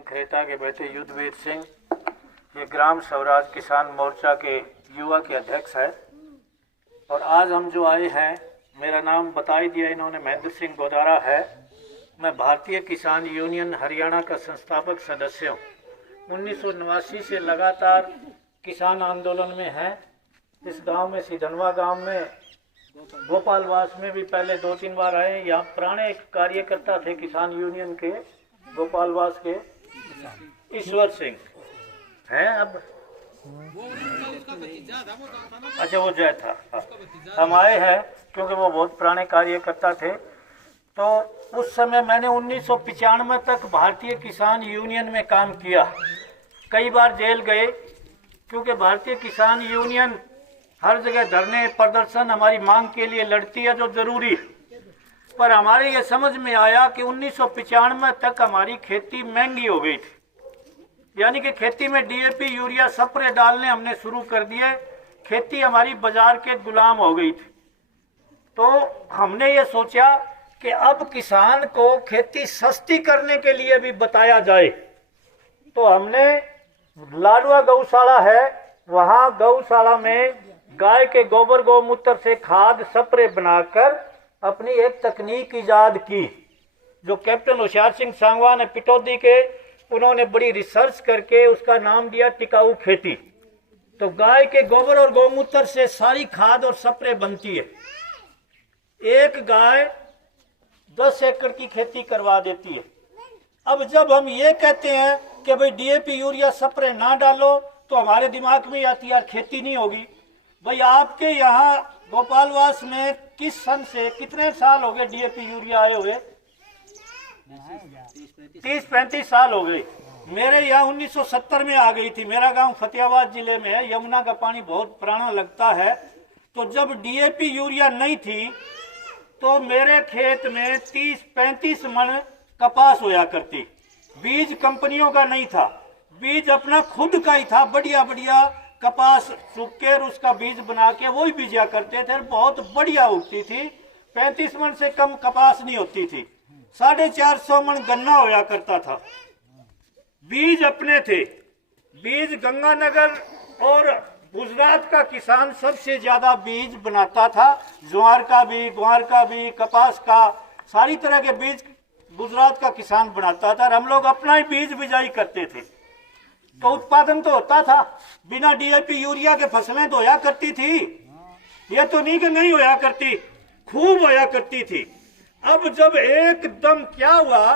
सिंह खरेटा के बेटे युद्धवीर सिंह, ये ग्राम स्वराज किसान मोर्चा के युवा के अध्यक्ष है। और आज हम जो आए हैं, मेरा नाम बता ही दिया इन्होंने, महेंद्र सिंह गोदारा है। मैं भारतीय किसान यूनियन हरियाणा का संस्थापक सदस्य हूँ। 1989 से लगातार किसान आंदोलन में है। इस गांव में, सिधनवा गांव में, गोपालवास में भी पहले 2-3 बार आए। यहाँ पुराने कार्यकर्ता थे किसान यूनियन के, गोपालवास के ईश्वर सिंह हैं अब, अच्छा वो जय था। हम आए हैं क्योंकि वो बहुत पुराने कार्यकर्ता थे। तो उस समय मैंने 1995 तक भारतीय किसान यूनियन में काम किया। कई बार जेल गए क्योंकि भारतीय किसान यूनियन हर जगह धरने प्रदर्शन हमारी मांग के लिए लड़ती है, जो जरूरी है। पर हमारे ये समझ में आया कि 1995 तक हमारी खेती महंगी हो गई थी, यानी कि खेती में डीएपी यूरिया स्प्रे डालने हमने शुरू कर दिए। खेती हमारी बाजार के गुलाम हो गई थी। तो हमने ये सोचा कि अब किसान को खेती सस्ती करने के लिए भी बताया जाए। तो हमने लाडवा गौशाला है, वहाँ गौशाला में गाय के गोबर गौमूत्र से खाद स्प्रे बनाकर अपनी एक तकनीक इजाद की, जो कैप्टन होशियार सिंह सांगवान है पिटौदी के, उन्होंने बड़ी रिसर्च करके उसका नाम दिया टिकाऊ खेती। तो गाय के गोबर और गौमूत्र से सारी खाद और स्प्रे बनती है। एक गाय 10 एकड़ की खेती करवा देती है। अब जब हम ये कहते हैं कि भाई डीएपी यूरिया स्प्रे ना डालो, तो हमारे दिमाग में आती है यार खेती नहीं होगी। भाई आपके यहाँ गोपालवास में किस सन से कितने साल हो गए डीएपी यूरिया आए हुए? 30-35 साल हो गए। मेरे यहाँ 1970 में आ गई थी। मेरा गांव फतेहाबाद जिले में है, यमुना का पानी बहुत पुराना लगता है। तो जब डीएपी यूरिया नहीं थी तो मेरे खेत में 30-35 मन कपास होया करती। बीज कंपनियों का नहीं था, बीज अपना खुद का ही था। बढ़िया बढ़िया कपास सूख के उसका बीज बना के वही बीजा करते थे, बहुत बढ़िया उगती थी। 35 मन से कम कपास नहीं होती थी। 450 मन गन्ना होया करता था। बीज अपने थे। बीज गंगानगर और गुजरात का किसान सबसे ज्यादा बीज बनाता था। ज्वार का भी, ग्वार का भी, कपास का, सारी तरह के बीज गुजरात का किसान बनाता था। और हम लोग अपना ही बीज बिजाई करते थे, तो उत्पादन तो होता था। बिना डीएपी यूरिया के फसलें तो होया करती थी। ये तो नहीं कि नहीं होया करती, खूब होया करती थी। अब जब एकदम क्या हुआ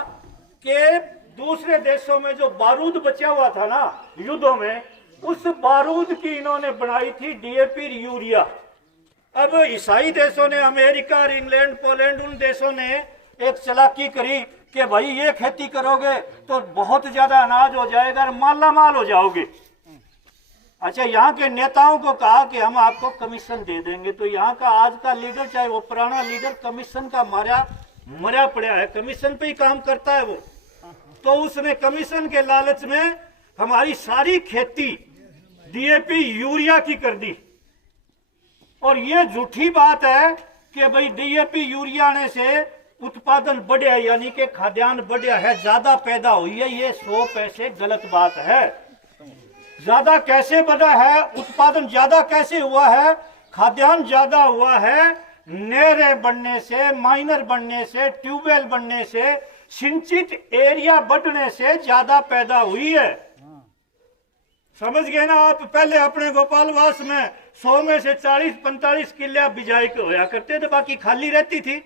कि दूसरे देशों में जो बारूद बचा हुआ था ना युद्धों में, उस बारूद की इन्होंने बनाई थी डीएपी यूरिया। अब ईसाई देशों ने, अमेरिका, इंग्लैंड, पोलैंड, उन देशों ने एक चालाकी करी कि भाई ये खेती करोगे तो बहुत ज्यादा अनाज हो जाएगा और माला माल हो जाओगे। अच्छा, यहाँ के नेताओं को कहा कि हम आपको कमीशन दे देंगे। तो यहाँ का आज का लीडर, चाहे वो पुराना लीडर, कमीशन का मरा पड़ा है, कमीशन पे ही काम करता है वो। तो उसने कमीशन के लालच में हमारी सारी खेती डीएपी यूरिया की कर दी। और ये झूठी बात है कि भाई डीएपी यूरिया ने से उत्पादन बढ़िया, यानी कि खाद्यान्न बढ़िया है, ज्यादा पैदा हुई है। ये 100 पैसे गलत बात है। ज्यादा कैसे बढ़ा है, उत्पादन ज्यादा कैसे हुआ है, खाद्यान्न ज्यादा हुआ है? नहरें बनने से, माइनर बनने से, ट्यूबवेल बनने से, सिंचित एरिया बढ़ने से ज्यादा पैदा हुई है। समझ गए ना आप? पहले अपने गोपालवास में 100 में से 40-45 किला बिजाई के होया करते थे, बाकी खाली रहती थी।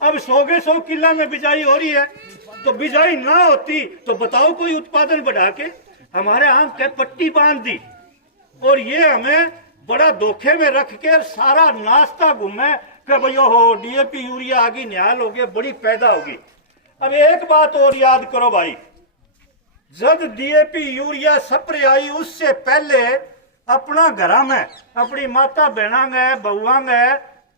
अब 100 के 100 किला में बिजाई हो रही है। तो बिजाई ना होती तो बताओ, कोई उत्पादन बढ़ा के हमारे यहाँ के पट्टी बांध दी। और ये हमें बड़ा धोखे में रख के सारा नाश्ता घूमे कि भाई हो डीएपी यूरिया आ गई, निहाल हो गया, बड़ी पैदा होगी। अब एक बात और याद करो भाई, जब डीएपी यूरिया स्प्रे आई उससे पहले अपना घर में अपनी माता बहना गए, बहुआ गए,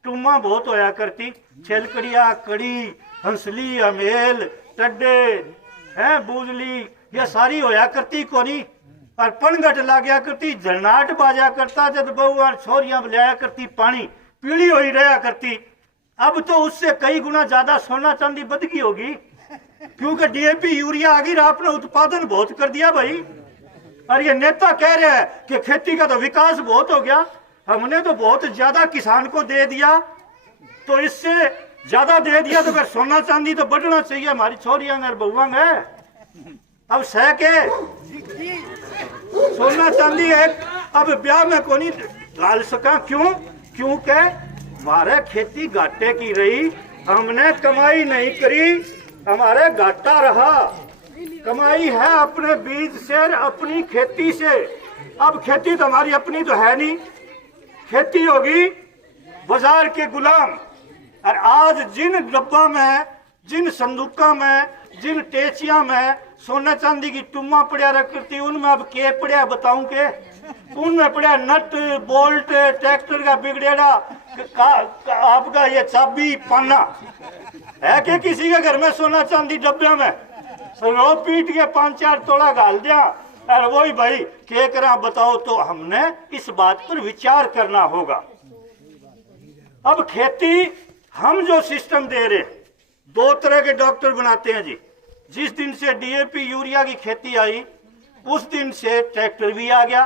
टूमा बहुत होया करती। छेलकड़िया, कड़ी, हंसली, अमेल, टड्डे हैं, बूजली, ये सारी होया करती कोनी। और पनघट लाग्या करती, झरनाट बाजा करता, जब बहू और छोरियां लाया करती पानी, पीली हो ही रहा करती। अब तो उससे कई गुना ज्यादा सोना चांदी बद गई होगी। क्योंकि डीएपी यूरिया आ गई, आपने उत्पादन बहुत कर दिया भाई। और ये नेता कह रहे हैं कि खेती का तो विकास बहुत हो गया, हमने तो बहुत ज्यादा किसान को दे दिया, तो इससे ज्यादा दे दिया तो फिर सोना चांदी तो बढ़ना चाहिए, हमारी छोरियां और बहुआ है। अब सह के सोना चांदी है, अब ब्याह में को नहीं डाल सका, क्यों? क्योंकि हमारे खेती घाटे की रही, हमने कमाई नहीं करी, हमारे घाटा रहा। कमाई है अपने बीज से, अपनी खेती से। अब खेती तो हमारी अपनी तो है नहीं, खेती होगी बाजार के गुलाम। और आज जिन डब्बा में, जिन संदूका में, जिन टेचिया में सोना चांदी की टुम्मा पड़ा रखती, उनमें अब के पड़ा बताऊं के? उनमें पड़ा नट बोल्ट, ट्रैक्टर का बिगड़ेड़ा आपका ये चाबी पाना है कि किसी के घर में सोना चांदी डब्बे में रो पीट के 5-4 तोड़ा गाल दिया। और वही भाई के करा बताओ, तो हमने इस बात पर विचार करना होगा। अब खेती हम जो सिस्टम दे रहे, 2 तरह के डॉक्टर बनाते हैं जी। जिस दिन से डीएपी यूरिया की खेती आई उस दिन से ट्रैक्टर भी आ गया।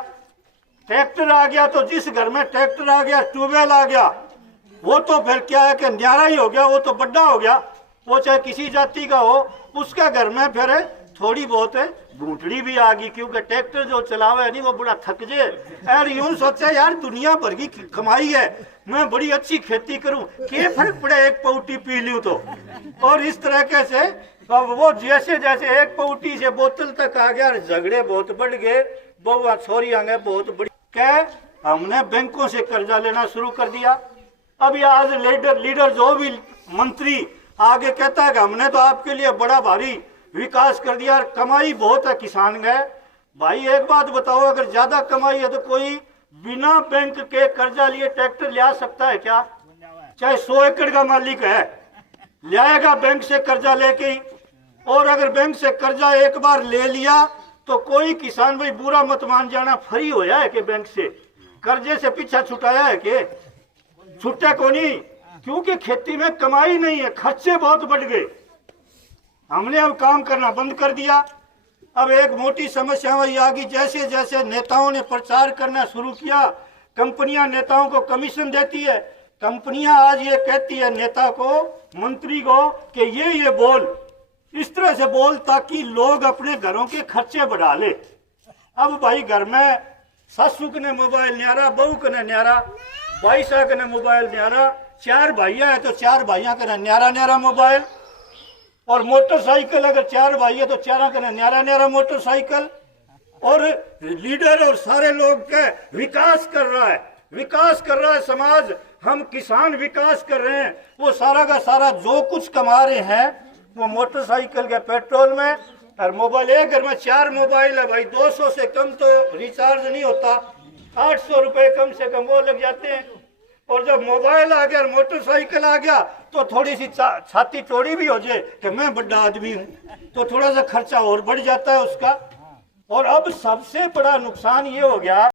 ट्रैक्टर आ गया तो जिस घर में ट्रैक्टर आ गया, ट्यूबवेल आ गया, वो तो फिर क्या है कि न्यारा ही हो गया, वो तो बड़ा हो गया, वो चाहे किसी जाति का हो, उसका घर में फिर थोड़ी बहुत घूंटड़ी भी आ गई, क्योंकि ट्रैक्टर जो चलावे नहीं वो बड़ा थक जे। यार यूं सोचा यार दुनिया भर की कमाई है, मैं बड़ी अच्छी खेती करूं, क्या फर्क पड़े एक पौटी पी लूं तो। और इस तरीके से अब वो जैसे जैसे एक पौटी से बोतल तक आ गया, झगड़े बहुत बढ़ गए, बहुआ छोरी आ गए बहुत बड़ी। क्या हमने बैंकों से कर्जा लेना शुरू कर दिया। अब ये आज लीडर जो भी मंत्री आगे कहता है कि हमने तो आपके लिए बड़ा भारी विकास कर दिया, कमाई बहुत है किसान गए। भाई एक बात बताओ, अगर ज्यादा कमाई है तो कोई बिना बैंक के कर्जा लिए ट्रैक्टर ले आ सकता है क्या? चाहे 100 एकड़ का मालिक है, ले आएगा बैंक से कर्जा लेके ही। और अगर बैंक से कर्जा एक बार ले लिया तो कोई किसान भाई बुरा मत मान जाना, फ्री होया है कि बैंक से कर्जे से पीछा छुटाया है कि छुट्टा को नहीं, क्योंकि खेती में कमाई नहीं है, खर्चे बहुत बढ़ गए। हमने अब काम करना बंद कर दिया। अब एक मोटी समस्या वही आ गई, जैसे जैसे नेताओं ने प्रचार करना शुरू किया, कंपनियां नेताओं को कमीशन देती है, कंपनियां आज ये कहती है नेता को, मंत्री को कि ये बोल, इस तरह से बोल ताकि लोग अपने घरों के खर्चे बढ़ा ले। अब भाई घर में सासू ने मोबाइल न्यारा, बहू ने न्यारा, भाई साहब ने मोबाइल न्यारा, 4 भाइयां है तो 4 भाइयां का न्यारा मोबाइल, और मोटरसाइकिल अगर 4 भाई है तो 4 का न्यारा मोटरसाइकिल। और लीडर और सारे लोग के विकास कर रहा है समाज, हम किसान विकास कर रहे हैं। वो सारा का सारा जो कुछ कमा रहे हैं वो मोटरसाइकिल के पेट्रोल में और मोबाइल। एक घर में 4 मोबाइल है भाई, 200 से कम तो रिचार्ज नहीं होता, 800 रुपए कम से कम वो लग जाते हैं। और जब मोबाइल आ गया और मोटरसाइकिल आ गया तो थोड़ी सी छाती चौड़ी भी हो जाए कि मैं बड़ा आदमी हूँ, तो थोड़ा सा खर्चा और बढ़ जाता है उसका। और अब सबसे बड़ा नुकसान ये हो गया